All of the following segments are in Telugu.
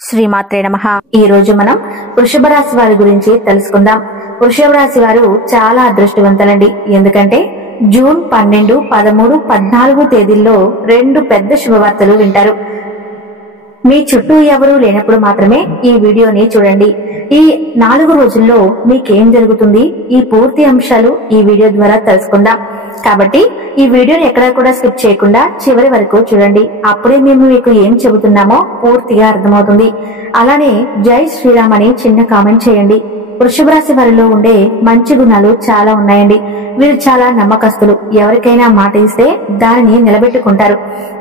శ్రీమాత్రే నమః. ఈ రోజు మనం వృషభ రాశి వారి గురించి తెలుసుకుందాం. వృషభ రాశి వారు చాలా అదృష్టవంతులండి. ఎందుకంటే జూన్ 12, 13, 14 తేదీల్లో 2 పెద్ద శుభవార్తలు వింటారు. మీ చుట్టూ ఎవరూ లేనప్పుడు మాత్రమే ఈ వీడియోని చూడండి. ఈ 4 రోజుల్లో మీకేం జరుగుతుంది, ఈ పూర్తి అంశాలు ఈ వీడియో ద్వారా తెలుసుకుందాం. కాబట్టి ఈ వీడియోని ఎక్కడా కూడా స్కిప్ చేయకుండా చివరి వరకు చూడండి. అప్పుడే మేము మీకు ఏం చెబుతున్నామో పూర్తిగా అర్థమవుతుంది. అలానే జై శ్రీరామ్ అని చిన్న కామెంట్ చేయండి. వృషభ రాశి వారిలో ఉండే మంచి గుణాలు చాలా ఉన్నాయండి. వీరు చాలా నమ్మకస్తులు. ఎవరికైనా మాట ఇస్తే దానిని నిలబెట్టుకుంటారు.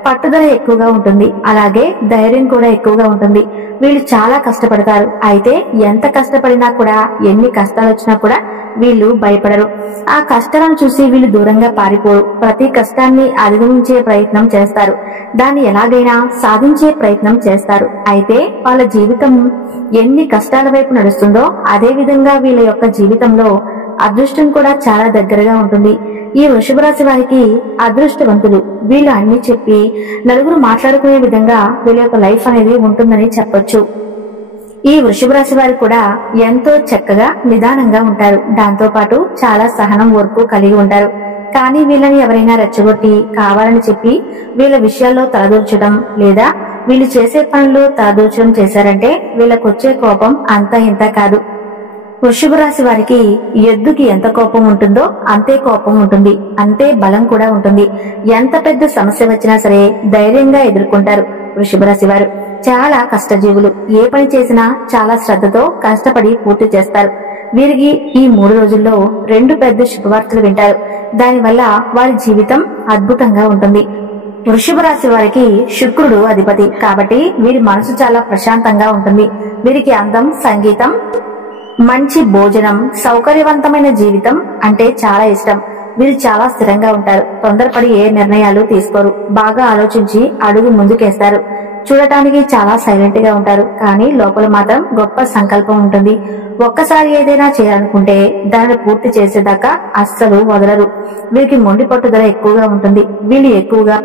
పట్టుదల ఎక్కువగా ఉంటుంది. అలాగే ధైర్యం కూడా ఎక్కువగా ఉంటుంది. వీళ్ళు చాలా కష్టపడతారు. అయితే ఎంత కష్టపడినా కూడా, ఎన్ని కష్టాలు వచ్చినా కూడా వీళ్ళు భయపడరు. ఆ కష్టాలను చూసి వీళ్ళు దూరంగా పారిపోరు. ప్రతి కష్టాన్ని అధిగమించే ప్రయత్నం చేస్తారు. దాన్ని ఎలాగైనా సాధించే ప్రయత్నం చేస్తారు. అయితే వాళ్ళ జీవితం ఎన్ని కష్టాల వైపు నడుస్తుందో అదే విధంగా వీళ్ళ యొక్క జీవితంలో అదృష్టం కూడా చాలా దగ్గరగా ఉంటుంది. ఈ వృషభ రాశి వారికి అదృష్టవంతులు. వీళ్ళు అన్ని చెప్పి నలుగురు మాట్లాడుకునే విధంగా వీళ్ళ యొక్క లైఫ్ అనేది ఉంటుందని చెప్పొచ్చు. ఈ వృషభ రాశి వారు కూడా ఎంతో చక్కగా నిదానంగా ఉంటారు. దాంతో పాటు చాలా సహనం, ఓర్పు కలిగి ఉంటారు. కానీ వీళ్ళని ఎవరైనా రెచ్చగొట్టి కావాలని చెప్పి వీళ్ళ విషయాల్లో తలదూర్చడం లేదా వీళ్ళు చేసే పనుల్లో తలదూర్చడం చేశారంటే వీళ్ళకొచ్చే కోపం అంతా ఇంత కాదు. వృషభ రాశి వారికి ఎద్దుకి ఎంత కోపం ఉంటుందో అంతే కోపం ఉంటుంది. అంతే బలం కూడా ఉంటుంది. ఎంత పెద్ద సమస్య వచ్చినా సరే ధైర్యంగా ఎదుర్కొంటారు. వృషభ రాశి వారు చాలా కష్టజీవులు. ఏ పని చేసినా చాలా శ్రద్ధతో కష్టపడి పూర్తి చేస్తారు. వీరికి ఈ 3 రోజుల్లో 2 పెద్ద శుభవార్తలు వింటారు. దానివల్ల వారి జీవితం అద్భుతంగా ఉంటుంది. వృషభ రాశి వారికి శుక్రుడు అధిపతి కాబట్టి వీరి మనసు చాలా ప్రశాంతంగా ఉంటుంది. వీరికి అందం, సంగీతం, మంచి భోజనం, సౌకర్యవంతమైన జీవితం అంటే చాలా ఇష్టం. వీరు చాలా స్థిరంగా ఉంటారు. తొందరపడి ఏ నిర్ణయాలు తీసుకోరు. బాగా ఆలోచించి అడుగు ముందుకేస్తారు. చూడటానికి చాలా సైలెంట్ గా ఉంటారు. కానీ లోపల మాత్రం గొప్ప సంకల్పం ఉంటుంది. ఒక్కసారి ఏదైనా చేయాలనుకుంటే దానిని పూర్తి చేసేదాకా అస్సలు వదలరు. వీరికి మొండి పట్టుదల ఎక్కువగా ఉంటుంది. వీళ్ళు ఎక్కువగా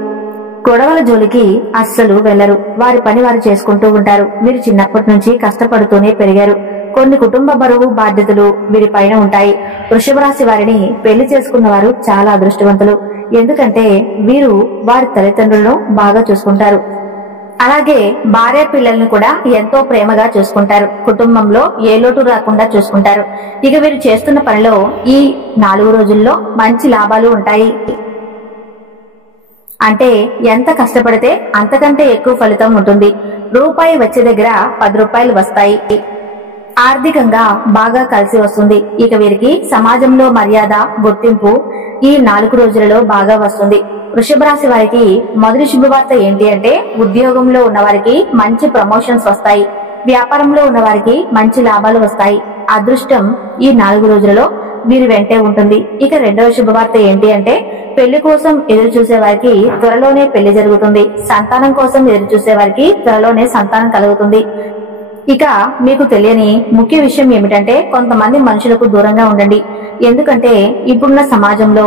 గొడవల జోలికి అస్సలు వెళ్లరు. వారి పని వారు చేసుకుంటూ ఉంటారు. వీరు చిన్నప్పటి నుంచి కష్టపడుతూనే పెరిగారు. కొన్ని కుటుంబ బరువు, బాధ్యతలు వీరి పైన ఉంటాయి. వృషభ రాశి వారిని పెళ్లి చేసుకున్న వారు చాలా అదృష్టవంతులు. ఎందుకంటే వీరు వారి తల్లిదండ్రులను బాగా చూసుకుంటారు. అలాగే భార్య పిల్లలను కూడా ఎంతో ప్రేమగా చూసుకుంటారు. కుటుంబంలో ఏ లోటు రాకుండా చూసుకుంటారు. ఇక వీరు చేస్తున్న పనిలో ఈ 4 రోజుల్లో మంచి లాభాలు ఉంటాయి. అంటే ఎంత కష్టపడితే అంతకంటే ఎక్కువ ఫలితం ఉంటుంది. రూపాయి వచ్చే దగ్గర 10 రూపాయలు వస్తాయి. ఆర్థికంగా బాగా కలిసి వస్తుంది. ఇక వీరికి సమాజంలో మర్యాద, గుర్తింపు ఈ 4 రోజులలో బాగా వస్తుంది. వృషభ రాశి వారికి మొదటి శుభవార్త ఏంటి అంటే ఉద్యోగంలో ఉన్న వారికి మంచి ప్రమోషన్స్ వస్తాయి. వ్యాపారంలో ఉన్న వారికి మంచి లాభాలు వస్తాయి. అదృష్టం ఈ 4 రోజులలో వీరి వెంటే ఉంటుంది. ఇక రెండవ శుభవార్త ఏంటి అంటే పెళ్లి కోసం ఎదురు చూసే వారికి త్వరలోనే పెళ్లి జరుగుతుంది. సంతానం కోసం ఎదురు చూసే వారికి త్వరలోనే సంతానం కలుగుతుంది. ఇక మీకు తెలియని ముఖ్య విషయం ఏమిటంటే కొంతమంది మనుషులకు దూరంగా ఉండండి. ఎందుకంటే ఇప్పుడున్న సమాజంలో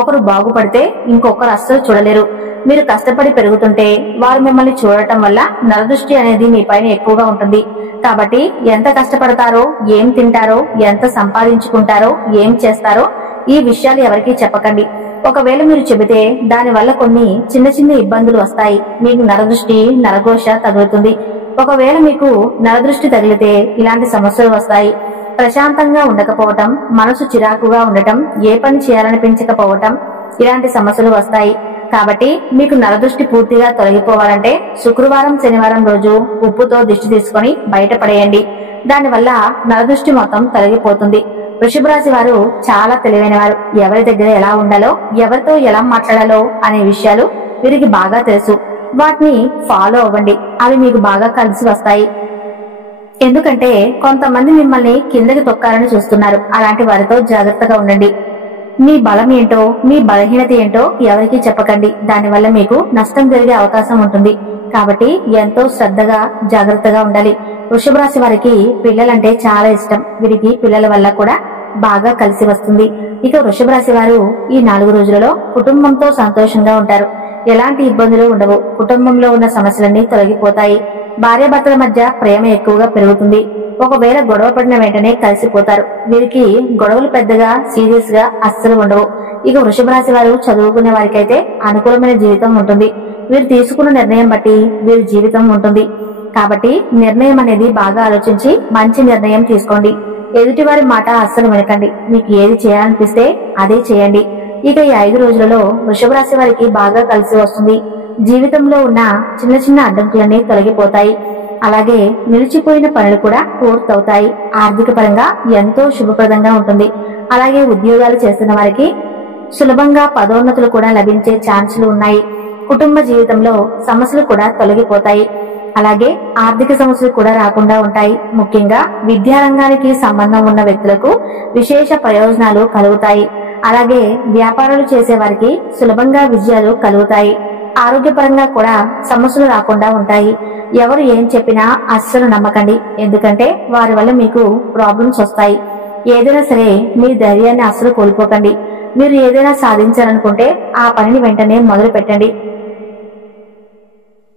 ఒకరు బాగుపడితే ఇంకొకరు అస్సలు చూడలేరు. మీరు కష్టపడి పెరుగుతుంటే వారు మిమ్మల్ని చూడటం వల్ల నరదృష్టి అనేది మీ పైన ఎక్కువగా ఉంటుంది. కాబట్టి ఎంత కష్టపడతారో, ఏం తింటారో, ఎంత సంపాదించుకుంటారో, ఏం చేస్తారో ఈ విషయాలు ఎవరికీ చెప్పకండి. ఒకవేళ మీరు చెబితే దాని వల్ల కొన్ని చిన్న చిన్న ఇబ్బందులు వస్తాయి. మీకు నరదృష్టి, నరఘోష తగులుతుంది. ఒకవేళ మీకు నరదృష్టి తగిలితే ఇలాంటి సమస్యలు వస్తాయి. ప్రశాంతంగా ఉండకపోవటం, మనసు చిరాకుగా ఉండటం, ఏ పని చేయాలనిపించకపోవటం ఇలాంటి సమస్యలు వస్తాయి. కాబట్టి మీకు నరదృష్టి పూర్తిగా తొలగిపోవాలంటే శుక్రవారం, శనివారం రోజు ఉప్పుతో దిష్టి తీసుకొని బయటపడేయండి. దానివల్ల నరదృష్టి మొత్తం తొలగిపోతుంది. వృషభ రాశి వారు చాలా తెలివైన వారు. ఎవరి దగ్గర ఎలా ఉండాలో, ఎవరితో ఎలా మాట్లాడాలో అనే విషయాలు వీరికి బాగా తెలుసు. వాటిని ఫాలో అవ్వండి. అవి మీకు బాగా కలిసి వస్తాయి. ఎందుకంటే కొంతమంది మిమ్మల్ని కిందకి తొక్కాలని చూస్తున్నారు. అలాంటి వారితో జాగ్రత్తగా ఉండండి. మీ బలం ఏంటో, మీ బలహీనత ఏంటో ఎవరికీ చెప్పకండి. దానివల్ల మీకు నష్టం జరిగే అవకాశం ఉంటుంది. కాబట్టి ఎంతో శ్రద్ధగా, జాగ్రత్తగా ఉండాలి. వృషభ రాశి వారికి పిల్లలంటే చాలా ఇష్టం. వీరికి పిల్లల వల్ల కూడా బాగా కలిసి వస్తుంది. ఇక వృషభ రాశి వారు ఈ 4 రోజులలో కుటుంబంతో సంతోషంగా ఉంటారు. ఎలాంటి ఇబ్బందులు ఉండవు. కుటుంబంలో ఉన్న సమస్యలన్నీ తొలగిపోతాయి. భార్యాభర్తల మధ్య ప్రేమ ఎక్కువగా పెరుగుతుంది. ఒకవేళ గొడవ పడిన వెంటనే కలిసిపోతారు. వీరికి గొడవలు పెద్దగా సీరియస్ గా అస్సలు ఉండవు. ఇక వృషభ రాశి వారు చదువుకునే వారికైతే అనుకూలమైన జీవితం ఉంటుంది. వీరు తీసుకున్న నిర్ణయం బట్టి వీరి జీవితం ఉంటుంది. కాబట్టి నిర్ణయం అనేది బాగా ఆలోచించి మంచి నిర్ణయం తీసుకోండి. ఎదుటి వారి మాట అస్సలు వినకండి. మీకు ఏది చేయాలనిపిస్తే అదే చేయండి. ఇక ఈ 5 రోజులలో వృషభ రాశి వారికి బాగా కలిసి వస్తుంది. జీవితంలో ఉన్న చిన్న చిన్న అడ్డంకులన్నీ తొలగిపోతాయి. అలాగే నిలిచిపోయిన పనులు కూడా పూర్తవుతాయి. ఆర్థిక పరంగా ఎంతో శుభప్రదంగా ఉంటుంది. అలాగే ఉద్యోగాలు చేస్తున్న వారికి సులభంగా పదోన్నతులు కూడా లభించే ఛాన్సులు ఉన్నాయి. కుటుంబ జీవితంలో సమస్యలు కూడా తొలగిపోతాయి. అలాగే ఆర్థిక సమస్యలు కూడా రాకుండా ఉంటాయి. ముఖ్యంగా విద్యారంగానికి సంబంధం ఉన్న వ్యక్తులకు విశేష ప్రయోజనాలు కలుగుతాయి. అలాగే వ్యాపారాలు చేసే వారికి సులభంగా విజయాలు కలుగుతాయి. ఆరోగ్యపరంగా కూడా సమస్యలు రాకుండా ఉంటాయి. ఎవరు ఏం చెప్పినా అస్సలు నమ్మకండి. ఎందుకంటే వారి వల్ల మీకు ప్రాబ్లమ్స్ వస్తాయి. ఏదైనా సరే మీ ధైర్యాన్ని అస్సలు కోల్పోకండి. మీరు ఏదైనా సాధించాలనుకుంటే ఆ పనిని వెంటనే మొదలు పెట్టండి.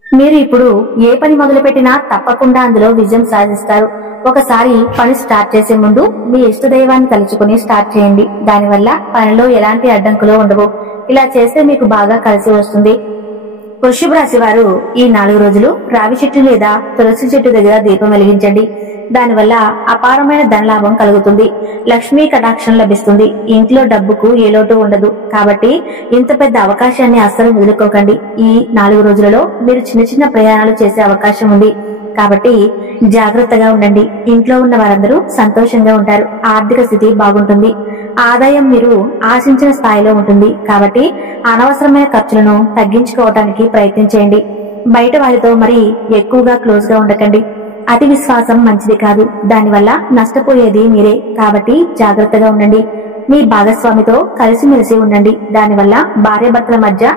మీరు ఇప్పుడు ఏ పని మొదలుపెట్టినా తప్పకుండా అందులో విజయం సాధిస్తారు. ఒకసారి పని స్టార్ట్ చేసే ముందు మీ ఇష్ట దైవాన్ని తలుచుకుని స్టార్ట్ చేయండి. దానివల్ల పనిలో ఎలాంటి అడ్డంకులు ఉండవు. ఇలా చేస్తే మీకు బాగా కలిసి వస్తుంది. వృషభ రాశి వారు ఈ 4 రోజులు రావి చెట్టు లేదా తులసి చెట్టు దగ్గర దీపం వెలిగించండి. దానివల్ల అపారమైన ధనలాభం కలుగుతుంది. లక్ష్మీ కటాక్షం లభిస్తుంది. ఇంట్లో డబ్బుకు ఏ లోటు ఉండదు. కాబట్టి ఇంత పెద్ద అవకాశాన్ని అస్సలు వదులుకోకండి. ఈ 4 రోజులలో మీరు చిన్న చిన్న ప్రయాణాలు చేసే అవకాశం ఉంది. కాబట్టి జాగ్రత్తగా ఉండండి. ఇంట్లో ఉన్న వారందరూ సంతోషంగా ఉంటారు. ఆర్థిక స్థితి బాగుంటుంది. ఆదాయం మీరు ఆశించిన స్థాయిలో ఉంటుంది. కాబట్టి అనవసరమైన ఖర్చులను తగ్గించుకోవడానికి ప్రయత్నించండి. బయట వారితో మరి ఎక్కువగా క్లోజ్ గా ఉండకండి. అతి విశ్వాసం మంచిది కాదు. దానివల్ల నష్టపోయేది మీరే. కాబట్టి జాగ్రత్తగా ఉండండి. మీ భాగస్వామితో కలిసిమెలిసి ఉండండి. దానివల్ల భార్యాభర్తల మధ్య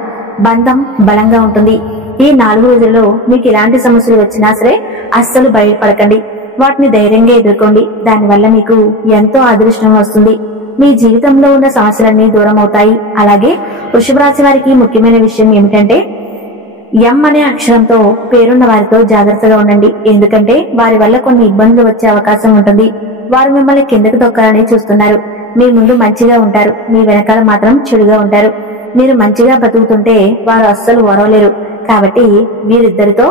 బంధం బలంగా ఉంటుంది. ఈ 4 రోజుల్లో మీకు ఎలాంటి సమస్యలు వచ్చినా సరే అస్సలు బయటపడకండి. వాటిని ధైర్యంగా ఎదుర్కోండి. దానివల్ల మీకు ఎంతో అదృష్టం వస్తుంది. మీ జీవితంలో ఉన్న సమస్యలన్నీ దూరం అవుతాయి. అలాగే వృషభ రాశి వారికి ముఖ్యమైన విషయం ఏమిటంటే ఎం అనే అక్షరంతో పేరున్న వారితో జాగ్రత్తగా ఉండండి. ఎందుకంటే వారి వల్ల కొన్ని ఇబ్బందులు వచ్చే అవకాశం ఉంటుంది. వారు మిమ్మల్ని కిందకు తొక్కాలని చూస్తున్నారు. మీ ముందు మంచిగా ఉంటారు. మీ వెనకాల మాత్రం చెడుగా ఉంటారు. మీరు మంచిగా బతుకుతుంటే వారు అస్సలు ఓరవలేరు. కాబట్టి వీరిద్దరితో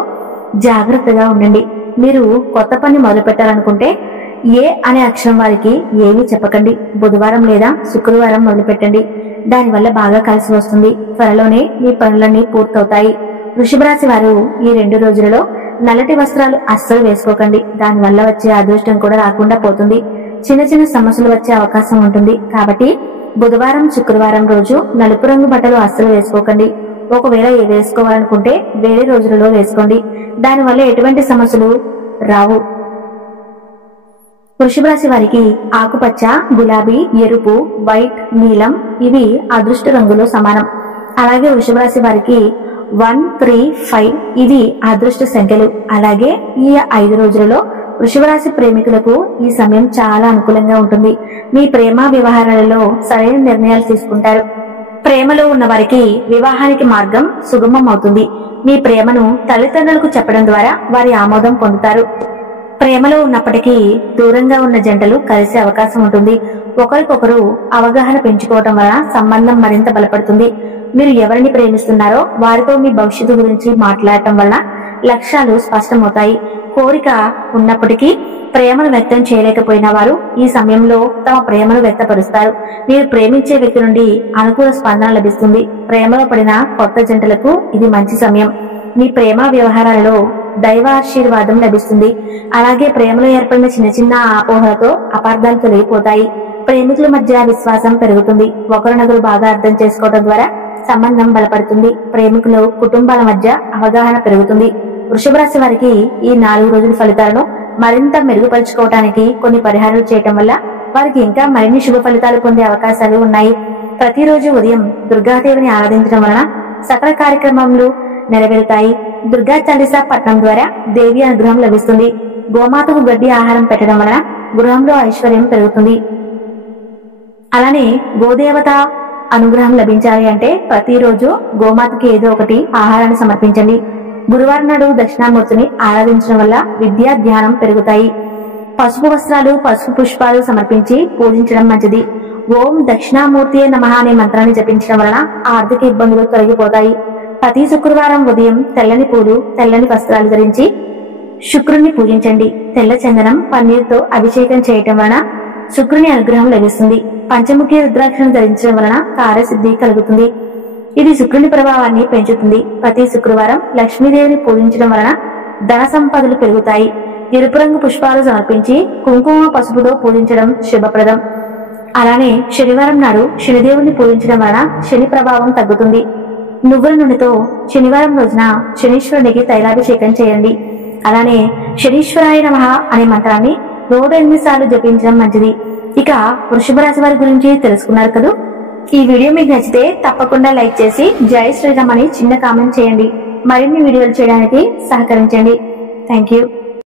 జాగ్రత్తగా ఉండండి. మీరు కొత్త పని మొదలు పెట్టాలనుకుంటే ఏ అనే అక్షరం వారికి ఏమీ చెప్పకండి. బుధవారం లేదా శుక్రవారం మొదలు పెట్టండి. దానివల్ల బాగా కలిసి వస్తుంది. త్వరలోనే మీ పనులన్నీ పూర్తవుతాయి. వృషభ రాశి వారు ఈ 2 రోజులలో నల్లటి వస్త్రాలు అస్సలు వేసుకోకండి. దానివల్ల వచ్చే అదృష్టం కూడా రాకుండా పోతుంది. చిన్న చిన్న సమస్యలు వచ్చే అవకాశం ఉంటుంది. కాబట్టి బుధవారం శుక్రవారం రోజు నలుపు రంగు బట్టలు అస్సలు వేసుకోకండి. ఒకవేళ వేసుకోవాలనుకుంటే వేరే రోజులలో వేసుకోండి. దానివల్ల ఎటువంటి సమస్యలు రావు. వృషభ రాశి వారికి ఆకుపచ్చ, గులాబీ, ఎరుపు, వైట్, నీలం ఇవి అదృష్ట రంగులో సమానం. అలాగే వృషభ రాశి వారికి 1, 3, 5 ఇవి అదృష్ట సంఖ్యలు. అలాగే ఈ 5 రోజులలో వృషభ రాశి ప్రేమికులకు ఈ సమయం చాలా అనుకూలంగా ఉంటుంది. మీ ప్రేమ వ్యవహారాలలో సరైన నిర్ణయాలు తీసుకుంటారు. ప్రేమలో ఉన్న వారికి వివాహానికి మార్గం సుగమం అవుతుంది. మీ ప్రేమను తల్లిదండ్రులకు చెప్పడం ద్వారా వారి ఆమోదం పొందుతారు. ప్రేమలో ఉన్నప్పటికీ దూరంగా ఉన్న జంటలు కలిసే అవకాశం ఉంటుంది. ఒకరికొకరు అవగాహన పెంచుకోవటం వలన సంబంధం మరింత బలపడుతుంది. మీరు ఎవరిని ప్రేమిస్తున్నారో వారితో మీ భవిష్యత్తు గురించి మాట్లాడటం వలన లక్ష్యాలు స్పష్టమవుతాయి. కోరిక ఉన్నప్పటికీ ప్రేమను వ్యక్తం చేయలేకపోయిన వారు ఈ సమయంలో తమ ప్రేమను వ్యక్తపరుస్తారు. మీరు ప్రేమించే వ్యక్తి నుండి అనుకూల స్పందన లభిస్తుంది. ప్రేమలో పడిన కొత్త జంటలకు ఇది మంచి సమయం. మీ ప్రేమ వ్యవహారాలలో దైవాశీర్వాదం లభిస్తుంది. అలాగే ప్రేమలో ఏర్పడిన చిన్న చిన్న అపోహలతో అపార్థాలు తొలగిపోతాయి. ప్రేమికుల మధ్య విశ్వాసం పెరుగుతుంది. ఒకరినొకరు బాగా అర్థం చేసుకోవడం ద్వారా సంబంధం బలపడుతుంది. ప్రేమికులు కుటుంబాల మధ్య అవగాహన పెరుగుతుంది. వృషభ రాశి వారికి ఈ 4 రోజుల ఫలితాలను మరింత మెరుగుపరుచుకోవడానికి కొన్ని పరిహారాలు చేయటం వల్ల వారికి ఇంకా మరిన్ని శుభ ఫలితాలు పొందే అవకాశాలు ఉన్నాయి. ప్రతిరోజు ఉదయం దుర్గాదేవిని ఆరాధించడం వలన సకల కార్యక్రమాలు నెరవేరుతాయి. దుర్గా చాలీసా పఠనం ద్వారా దేవి అనుగ్రహం లభిస్తుంది. గోమాతకు గడ్డి ఆహారం పెట్టడం వలన గృహంలో ఐశ్వర్యం పెరుగుతుంది. అలానే గోదేవత అనుగ్రహం లభించాలి అంటే ప్రతిరోజు గోమాతకి ఏదో ఒకటి ఆహారాన్ని సమర్పించండి. గురువారం నాడు దక్షిణామూర్తిని ఆరాధించడం వల్ల విద్య ధ్యానం పెరుగుతాయి. పసుపు వస్త్రాలు, పసుపు పుష్పాలు సమర్పించి పూజించడం మంచిది. ఓం దక్షిణామూర్తి నమః అనే మంత్రాన్ని జపించడం వలన ఆర్థిక ఇబ్బందులు తొలగిపోతాయి. ప్రతి శుక్రవారం ఉదయం తెల్లని పూలు, తెల్లని వస్త్రాలు ధరించి శుక్రుణ్ణి పూజించండి. తెల్ల చందనం, పన్నీరుతో అభిషేకం చేయటం వలన శుక్రుని అనుగ్రహం లభిస్తుంది. పంచముఖి రుద్రాక్షను ధరించడం వలన కార్యసిద్ధి కలుగుతుంది. ఇది శుక్రుని ప్రభావాన్ని పెంచుతుంది. ప్రతి శుక్రవారం లక్ష్మీదేవిని పూజించడం వలన ధన సంపదలు పెరుగుతాయి. ఎరుపు రంగు పుష్పాలు సమర్పించి కుంకుమ, పసుపుతో పూజించడం శుభప్రదం. అలానే శనివారం నాడు శనిదేవుని పూజించడం వలన శని ప్రభావం తగ్గుతుంది. నువ్వుల నూనెతో శనివారం రోజున శనీశ్వరునికి తైలాభిషేకం చేయండి. అలానే శనీశ్వరాయ నమః అనే మంత్రాన్ని 108 సార్లు జపించడం మంచిది. ఇక వృషభ రాశి వారి గురించి తెలుసుకున్నారు కదా. ఈ వీడియో మీకు నచ్చితే తప్పకుండా లైక్ చేసి జై శ్రీరామ్ అని చిన్న కామెంట్ చేయండి. మరిన్ని వీడియోలు చేయడానికి సహకరించండి. Thank you.